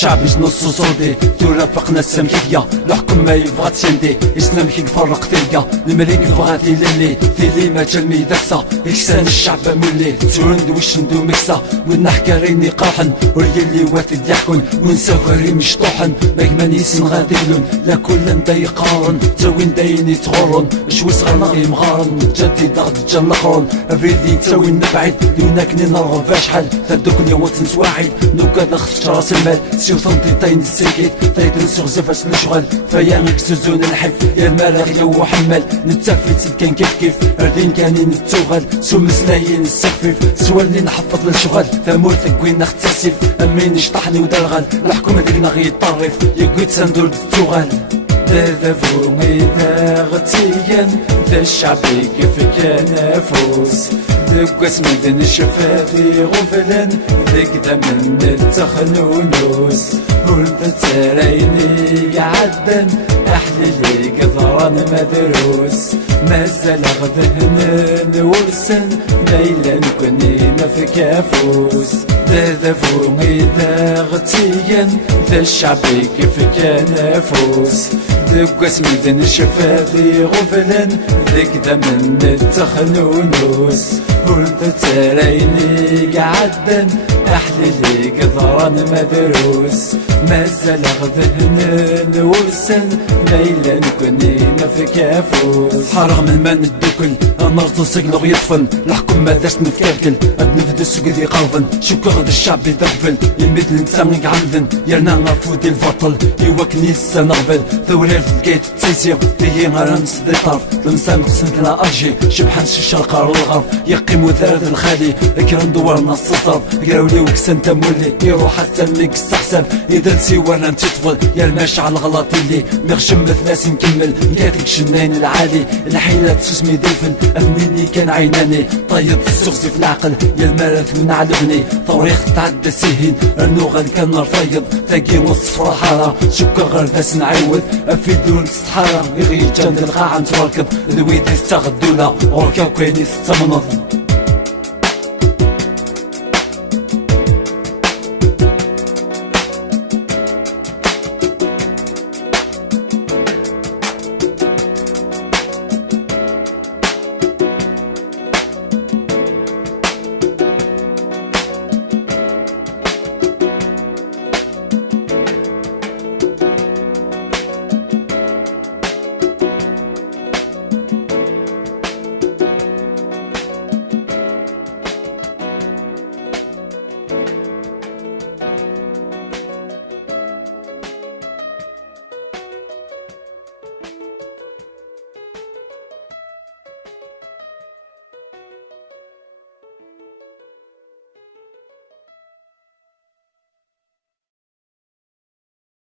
الشعب نص صودي ترافقنا السمكية الحكم ما يبغى تسندي اسلام كي فرق تلقى الملك بغا تيلي ما جا الميدسة إكسان الشعب مولي تورند وش ندو مكسة ونحكى ريني قاحن وريلي واتد يحكن ونساو غيري مشطوحن ماكمان يسن غاديلون لا كل نداي قارن تاوين دايني تغرن شوي صغرنا غي مغارن جدي ضغط جا نقرن افريدي تاوين نبعد دوناكني نرغب شحال ثدوكني وتنسواعد نوكاد نخفش راس المال سيو ثنطي طاين السكيت طايدن سغزفاس الشغل فيا نكسزون الحب يا المال غيو حمال نتافيت كان كيف ردين كاني نتوغل سومس لاين السفيف سوا اللي نحفظ للشغل ثمورتك وين نختسف امين يشطحني ودرغل الحكومة ديكنا غيطرف يقيت سندور التوغل ذا فومي ذا غتيان ذا الشعبي كيف كان فوس ذاك اسم ذن الشفافي غفلان ذاك ذا من التخنونوس ورد ترايني قعدن احلي ليك ضران مدروس مازال غذهن ورسن ميلان كونينا في كافوس ذا فومي ذا غتيان ذا الشعبي كيف كان فوس ذاك اسم ذن الشفافي غفلان ذاك ذا من التخنونوس ورد ترايني قعدن احلي ليك ضران مدروس مازال غذهن ورسن ميلان كونينا في كافوس حرام الماء الدكل النار سقلو يطفن الحكم ما داش نتكاكل ادنفد السوق ذي قلبن شكو غد الشعب يدغفل يميت الانسان عمدن يرنا غفود الفطل يوكني السنغبل ثورير في الكيت تسيسير فيه غرانس ذي طرف الانسان قسمتنا ارجي شبحان الشرق الغرب يقيم وثارد الخالي اكرم دورنا السطر قراولي وكسن تمولي يروح حتى الميك استحسب اذا نسيورنا نتطفل يا المشعل غلط اللي نغشم مثلاث نكمل نكاتك شنين العالي الحيلة تسمي دلفن افنيني كان عيناني طيب السغسي في العقل يا الماراثون علمني طوريخ تعدى سهين النوغل كان رفيض تاقي وصف حارة شكا غير داس نعيود في دون استحارة يغي جند القاعة نتوركب ذويدي استغدولا وركا كويني ستمنض